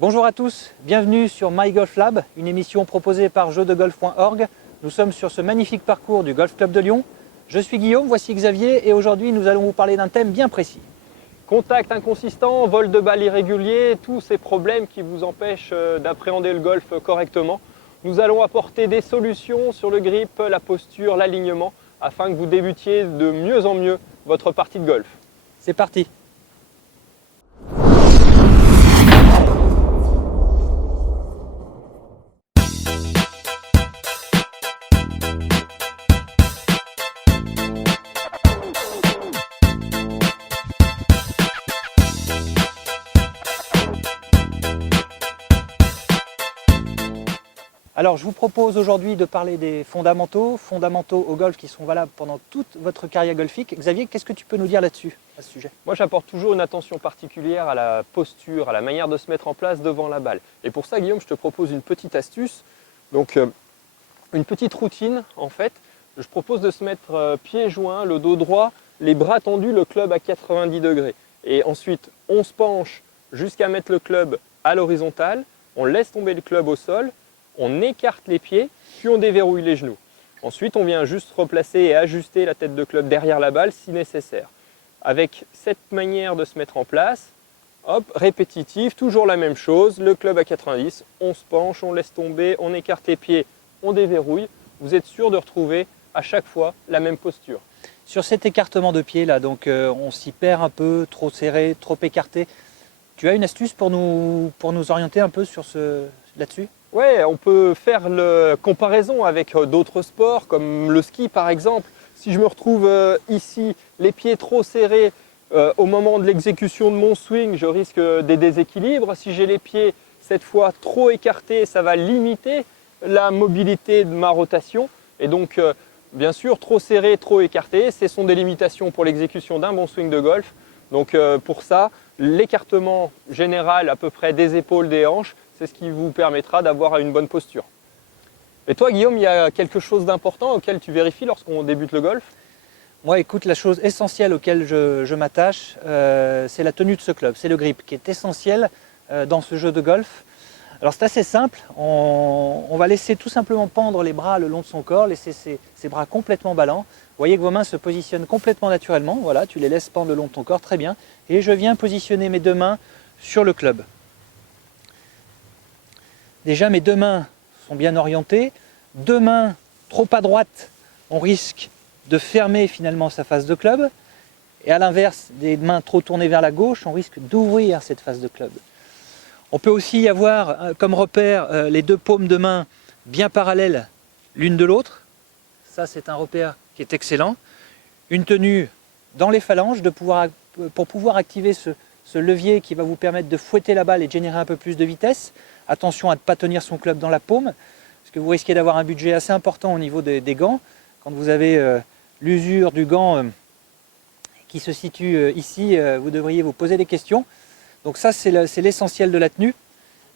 Bonjour à tous, bienvenue sur My Golf Lab, une émission proposée par jeuxdegolf.org. Nous sommes sur ce magnifique parcours du Golf Club de Lyon. Je suis Guillaume, voici Xavier et aujourd'hui nous allons vous parler d'un thème bien précis. Contact inconsistant, vol de balle irrégulier, tous ces problèmes qui vous empêchent d'appréhender le golf correctement. Nous allons apporter des solutions sur le grip, la posture, l'alignement, afin que vous débutiez de mieux en mieux votre partie de golf. C'est parti! Alors je vous propose aujourd'hui de parler des fondamentaux au golf qui sont valables pendant toute votre carrière golfique. Xavier, qu'est-ce que tu peux nous dire là-dessus, à ce sujet? Moi j'apporte toujours une attention particulière à la posture, à la manière de se mettre en place devant la balle. Et pour ça Guillaume, je te propose une petite astuce, donc une petite routine en fait. Je propose de se mettre pieds joints, le dos droit, les bras tendus, le club à 90 degrés. Et ensuite on se penche jusqu'à mettre le club à l'horizontale, on laisse tomber le club au sol, on écarte les pieds, puis on déverrouille les genoux. Ensuite, on vient juste replacer et ajuster la tête de club derrière la balle si nécessaire. Avec cette manière de se mettre en place, hop, répétitif, toujours la même chose, le club à 90, on se penche, on laisse tomber, on écarte les pieds, on déverrouille. Vous êtes sûr de retrouver à chaque fois la même posture. Sur cet écartement de pied là, donc on s'y perd un peu, trop serré, trop écarté. Tu as une astuce pour nous orienter un peu sur là-dessus? Ouais, on peut faire la comparaison avec d'autres sports comme le ski par exemple. Si je me retrouve ici, les pieds trop serrés au moment de l'exécution de mon swing, je risque des déséquilibres. Si j'ai les pieds cette fois trop écartés, ça va limiter la mobilité de ma rotation. Et donc, bien sûr, trop serré, trop écarté, ce sont des limitations pour l'exécution d'un bon swing de golf. Donc pour ça, l'écartement général à peu près des épaules, des hanches, c'est ce qui vous permettra d'avoir une bonne posture. Et toi Guillaume, il y a quelque chose d'important auquel tu vérifies lorsqu'on débute le golf? Moi, écoute, la chose essentielle auquel je m'attache, c'est la tenue de ce club, c'est le grip qui est essentiel dans ce jeu de golf. Alors c'est assez simple, on va laisser tout simplement pendre les bras le long de son corps, laisser ses bras complètement ballants. Vous voyez que vos mains se positionnent complètement naturellement, voilà, tu les laisses pendre le long de ton corps, très bien. Et je viens positionner mes deux mains sur le club. Déjà, mes deux mains sont bien orientées. Deux mains trop à droite, on risque de fermer finalement sa face de club. Et à l'inverse, des mains trop tournées vers la gauche, on risque d'ouvrir cette face de club. On peut aussi avoir comme repère les deux paumes de main bien parallèles l'une de l'autre. Ça, c'est un repère qui est excellent. Une tenue dans les phalanges pour pouvoir activer ce levier qui va vous permettre de fouetter la balle et de générer un peu plus de vitesse. Attention à ne pas tenir son club dans la paume, parce que vous risquez d'avoir un budget assez important au niveau des gants. Quand vous avez l'usure du gant qui se situe ici, vous devriez vous poser des questions. Donc ça, c'est l'essentiel de la tenue,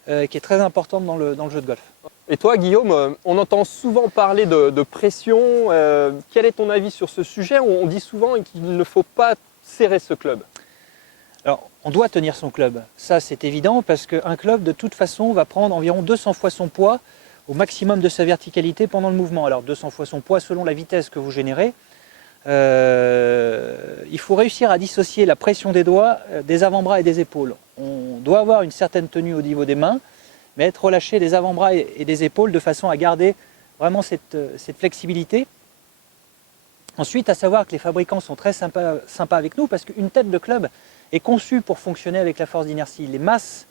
qui est très importante dans le jeu de golf. Et toi Guillaume, on entend souvent parler de pression. Quel est ton avis sur ce sujet? On dit souvent qu'il ne faut pas serrer ce club. Alors, on doit tenir son club, ça c'est évident, parce qu'un club de toute façon va prendre environ 200 fois son poids au maximum de sa verticalité pendant le mouvement. Alors 200 fois son poids selon la vitesse que vous générez. Il faut réussir à dissocier la pression des doigts des avant-bras et des épaules. On doit avoir une certaine tenue au niveau des mains, mais être relâché des avant-bras et des épaules de façon à garder vraiment cette flexibilité. Ensuite, à savoir que les fabricants sont très sympas avec nous, parce qu'une tête de club est conçue pour fonctionner avec la force d'inertie. Les masses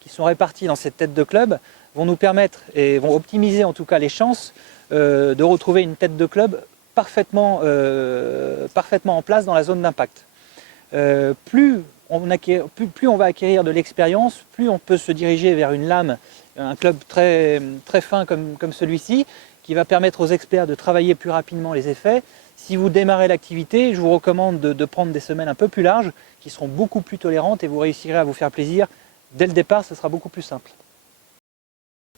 qui sont réparties dans cette tête de club vont nous permettre, et vont optimiser en tout cas les chances de retrouver une tête de club parfaitement en place dans la zone d'impact. Plus on va acquérir de l'expérience, plus on peut se diriger vers une lame, un club très fin comme celui-ci, qui va permettre aux experts de travailler plus rapidement les effets. Si vous démarrez l'activité, je vous recommande de prendre des semelles un peu plus larges, qui seront beaucoup plus tolérantes et vous réussirez à vous faire plaisir. Dès le départ, ce sera beaucoup plus simple.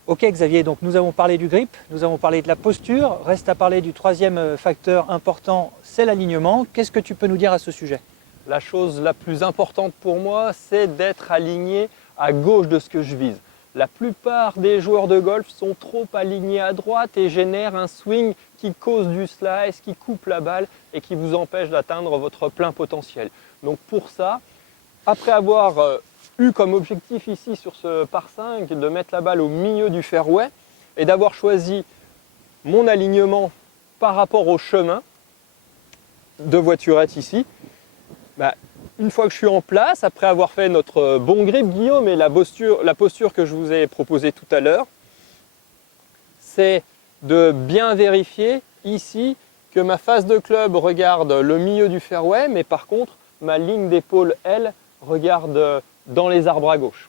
Ok Xavier, donc nous avons parlé du grip, nous avons parlé de la posture, reste à parler du troisième facteur important, c'est l'alignement. Qu'est-ce que tu peux nous dire à ce sujet? La chose la plus importante pour moi, c'est d'être aligné à gauche de ce que je vise. La plupart des joueurs de golf sont trop alignés à droite et génèrent un swing qui cause du slice, qui coupe la balle et qui vous empêche d'atteindre votre plein potentiel. Donc pour ça, après avoir eu comme objectif ici sur ce par 5 de mettre la balle au milieu du fairway et d'avoir choisi mon alignement par rapport au chemin de voiturette ici, une fois que je suis en place, après avoir fait notre bon grip, Guillaume, et la posture que je vous ai proposée tout à l'heure, c'est de bien vérifier ici que ma face de club regarde le milieu du fairway, mais par contre, ma ligne d'épaule, elle, regarde dans les arbres à gauche.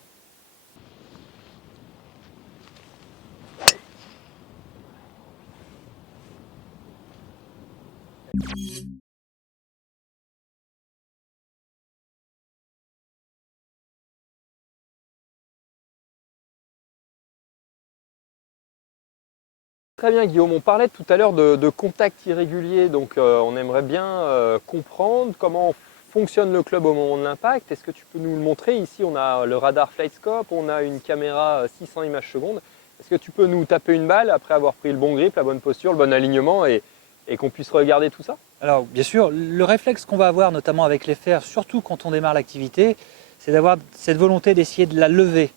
Très bien Guillaume, on parlait tout à l'heure de contact irrégulier, donc on aimerait bien comprendre comment fonctionne le club au moment de l'impact. Est-ce que tu peux nous le montrer? Ici on a le radar FlightScope, on a une caméra 600 images secondes. Est-ce que tu peux nous taper une balle après avoir pris le bon grip, la bonne posture, le bon alignement et qu'on puisse regarder tout ça? Alors bien sûr, le réflexe qu'on va avoir notamment avec les fers, surtout quand on démarre l'activité, c'est d'avoir cette volonté d'essayer de la lever.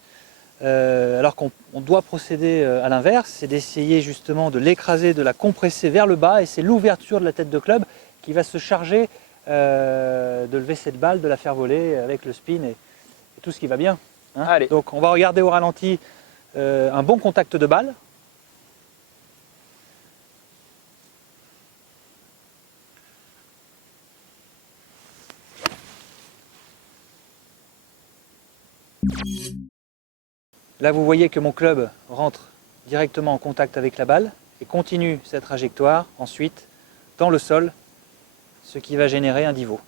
Alors qu'on doit procéder à l'inverse, c'est d'essayer justement de l'écraser, de la compresser vers le bas, et c'est l'ouverture de la tête de club qui va se charger de lever cette balle, de la faire voler avec le spin et tout ce qui va bien. Hein. Allez. Donc on va regarder au ralenti un bon contact de balle. Là, vous voyez que mon club rentre directement en contact avec la balle et continue sa trajectoire ensuite dans le sol, ce qui va générer un divot.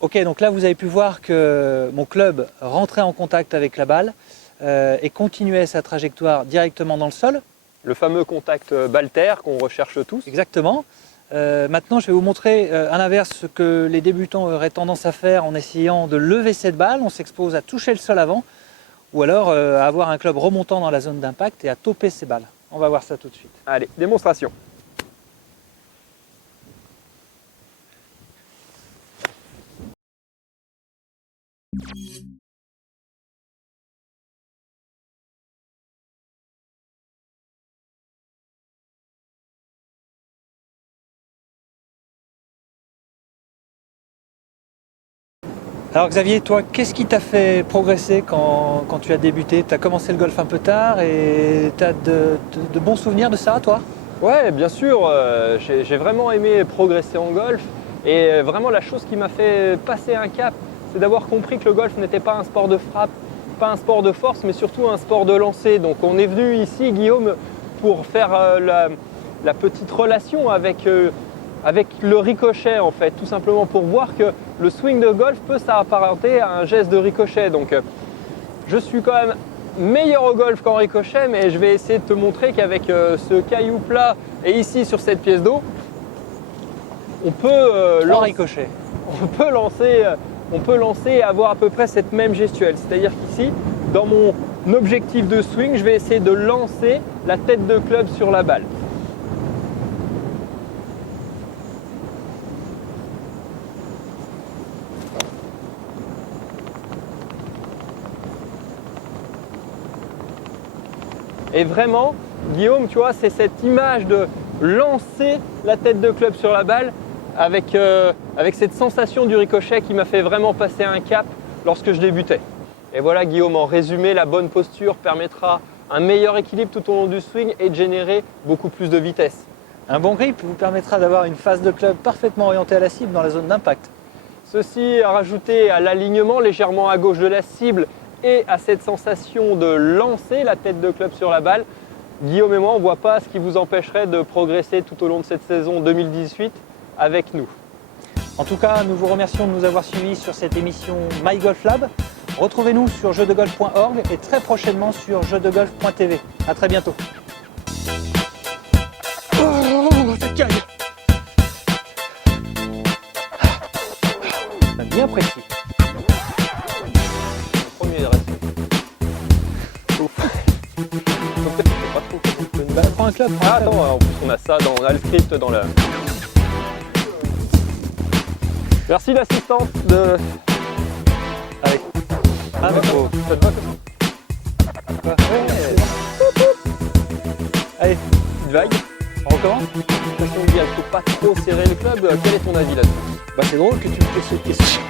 Ok, donc là vous avez pu voir que mon club rentrait en contact avec la balle et continuait sa trajectoire directement dans le sol. Le fameux contact balle-terre qu'on recherche tous. Exactement. Maintenant, je vais vous montrer à l'inverse ce que les débutants auraient tendance à faire en essayant de lever cette balle. On s'expose à toucher le sol avant ou alors à avoir un club remontant dans la zone d'impact et à toper ces balles. On va voir ça tout de suite. Allez, démonstration. Alors Xavier, toi, qu'est-ce qui t'a fait progresser quand tu as débuté? Tu as commencé le golf un peu tard et tu as de bons souvenirs de ça, toi? Ouais, bien sûr, j'ai vraiment aimé progresser en golf et vraiment la chose qui m'a fait passer un cap, c'est d'avoir compris que le golf n'était pas un sport de frappe, pas un sport de force, mais surtout un sport de lancer. Donc on est venu ici, Guillaume, pour faire la petite relation avec le ricochet en fait, tout simplement pour voir que le swing de golf peut s'apparenter à un geste de ricochet. Donc je suis quand même meilleur au golf qu'en ricochet, mais je vais essayer de te montrer qu'avec ce caillou plat et ici sur cette pièce d'eau, on peut lancer et avoir à peu près cette même gestuelle. C'est-à-dire qu'ici, dans mon objectif de swing, je vais essayer de lancer la tête de club sur la balle. Et vraiment, Guillaume, tu vois, c'est cette image de lancer la tête de club sur la balle avec cette sensation du ricochet qui m'a fait vraiment passer un cap lorsque je débutais. Et voilà Guillaume, en résumé, la bonne posture permettra un meilleur équilibre tout au long du swing et de générer beaucoup plus de vitesse. Un bon grip vous permettra d'avoir une face de club parfaitement orientée à la cible dans la zone d'impact. Ceci a rajouté à l'alignement légèrement à gauche de la cible et à cette sensation de lancer la tête de club sur la balle. Guillaume et moi, on ne voit pas ce qui vous empêcherait de progresser tout au long de cette saison 2018 avec nous. En tout cas, nous vous remercions de nous avoir suivis sur cette émission My Golf Lab. Retrouvez-nous sur jeudegolf.org et très prochainement sur jeudegolf.tv. À très bientôt. Oh, ça caille. Bien précis. un club. Ah, attends, en plus on a ça, on a le script dans le... Merci l'assistante de... Allez. Ah, mais faut... Ça te va comme ça? Ouais. Allez, Petite vague. on recommence. Question de dire, il ne faut pas trop serrer le club. Quel est ton avis là-dessus? Bah, c'est drôle que tu me poses cette question.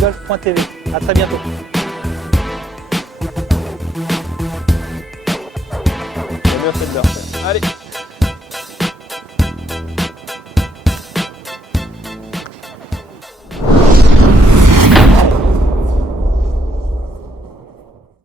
Golf.tv. À très bientôt. J'ai bien fait de le refaire. Allez.